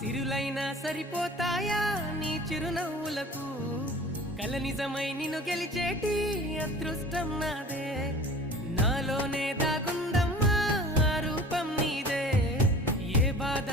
సిరులైనా సరిపోతాయా నీ చిరునవ్వులకు కల నిజమై నిన్ను గెలిచేటి అదృష్టం నాదే నాలోనే దాగుందమ్మా ఆ రూపం నీదే ఏ బాధ